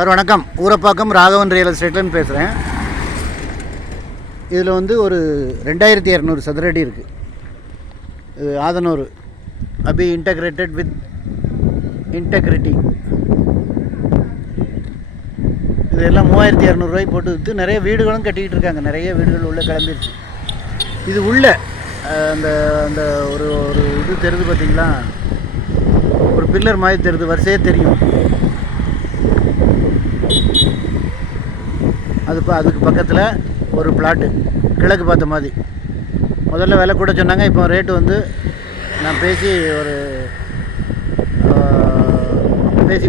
Sir வணக்கம். Urapakkam Raghavan real எஸ்டேட்லேருந்து பேசுகிறேன். இதில் வந்து ஒரு 2200 சதுரடி இருக்குது. இது ஆதனூர் அபி இன்டகிரேட்டட் வித் இன்டெகிரிட்டி. இதெல்லாம் 3200 போட்டு விற்று நிறைய வீடுகளும் கட்டிக்கிட்டு இருக்காங்க. நிறைய வீடுகள் உள்ளே கிளம்பிடுச்சு. இது உள்ள அந்த அந்த ஒரு ஒரு இது தெரியுது பார்த்தீங்களா, ஒரு பில்லர் மாதிரி தெரியுது, வரிசையே தெரியும். அதுக்கு பக்கத்தில் ஒரு பிளாட்டு கிழக்கு பார்த்த மாதிரி. முதல்ல விலை கூட சொன்னாங்க. இப்போ ரேட்டு வந்து நான்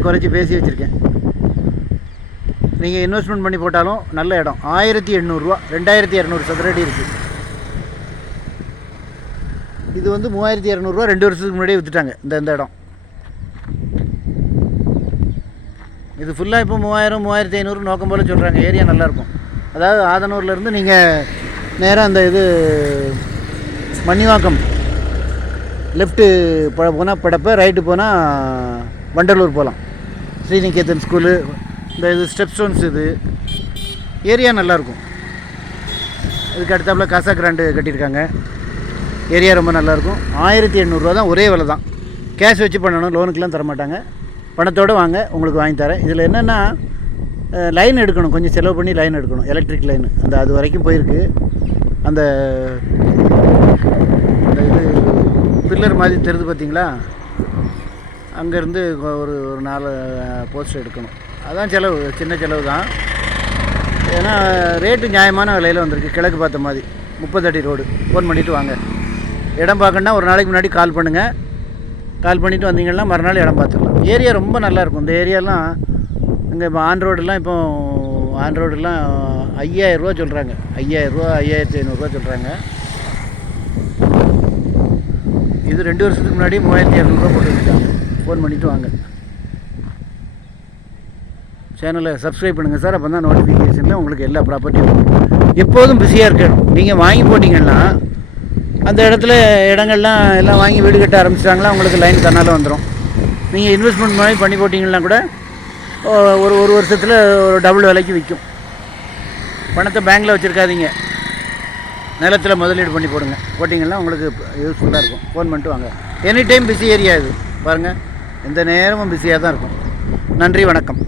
குறைச்சி பேசி வச்சுருக்கேன். நீங்கள் இன்வெஸ்ட்மெண்ட் பண்ணி போட்டாலும் நல்ல இடம். 1800 2200 சதுரடி இருக்குது. இது வந்து 3200 2 வருஷத்துக்கு முன்னாடியே விற்றுட்டாங்க இந்த இடம். இது ஃபுல்லாக இப்போ 3000 3500 நோக்கம் போல் சொல்கிறாங்க. ஏரியா நல்லாயிருக்கும். அதாவது ஆதனூர்லேருந்து நீங்கள் நேராக அந்த இது மணிவாக்கம் லெஃப்ட்டு போனால் படப்பை, ரைட்டு போனால் வண்டலூர் போகலாம். ஸ்ரீநிகேதன் ஸ்கூலு, இந்த இது ஸ்டெப் ஸ்டோன்ஸ், இது ஏரியா நல்லாயிருக்கும். இதுக்கு அடுத்தாப்பில் காசா கிராண்டு கட்டியிருக்காங்க. ஏரியா ரொம்ப நல்லாயிருக்கும். 1800 தான் ஒரே விலை தான். கேஷ் வச்சு பண்ணணும், லோனுக்கெலாம் தரமாட்டாங்க. பணத்தோடு வாங்க, உங்களுக்கு வாங்கி தரேன். இதில் என்னென்னா லைன் எடுக்கணும், கொஞ்சம் செலவு பண்ணி லைன் எடுக்கணும். எலக்ட்ரிக் லைன் அது வரைக்கும் போயிருக்கு. அந்த இது பில்லர் மாதிரி தெரியுது பார்த்தீங்களா, அங்கேருந்து ஒரு 4 போஸ்ட் எடுக்கணும். அதான் செலவு, சின்ன செலவு தான். ஏன்னா ரேட்டு நியாயமான விலையில் வந்திருக்கு. கிழக்கு பார்த்த மாதிரி 30 அடி ரோடு. ஃபோன் பண்ணிவிட்டு வாங்க. இடம் பார்க்கணுன்னா ஒரு நாளைக்கு முன்னாடி கால் பண்ணுங்கள். கால் பண்ணிவிட்டு வந்தீங்கன்னா மறுநாள் இடம் பார்த்துடலாம். ஏரியா ரொம்ப நல்லாயிருக்கும். இந்த ஏரியாலாம் இங்கே இப்போ ஆன் ரோடெலாம் 5000 ரூபா சொல்கிறாங்க. 5000 5500 சொல்கிறாங்க. இது 2 வருஷத்துக்கு முன்னாடி 3200 போட்டு வச்சுட்டாங்க. ஃபோன் பண்ணிவிட்டு வாங்க. சேனலை சப்ஸ்கிரைப் பண்ணுங்கள் சார். அப்போ தான் நோட்டிஃபிகேஷனில் உங்களுக்கு எல்லா ப்ராப்பர்ட்டியும் எப்போதும் பிஸியாக இருக்கணும். நீங்கள் வாங்கி போட்டிங்கன்னா அந்த இடத்துல இடங்கள்லாம் எல்லாம் வாங்கி வீடு கட்ட ஆரம்பிச்சிட்டாங்களா, உங்களுக்கு லைன் தன்னால் வந்துடும். நீங்கள் இன்வெஸ்ட்மெண்ட் மாதிரி பண்ணி போட்டிங்கன்னா கூட ஒரு வருஷத்தில் ஒரு டபுள் விலைக்கு விற்கும். பணத்தை பேங்க்கில் வச்சுருக்காதீங்க, நிலத்தில் முதலீடு பண்ணி போட்டிங்கன்னா உங்களுக்கு யூஸ்ஃபுல்லாக இருக்கும். ஃபோன் பண்ணிட்டு வாங்க. எனி டைம் பிஸி ஏரியா இது பாருங்கள். எந்த நேரமும் பிஸியாக தான் இருக்கும். நன்றி, வணக்கம்.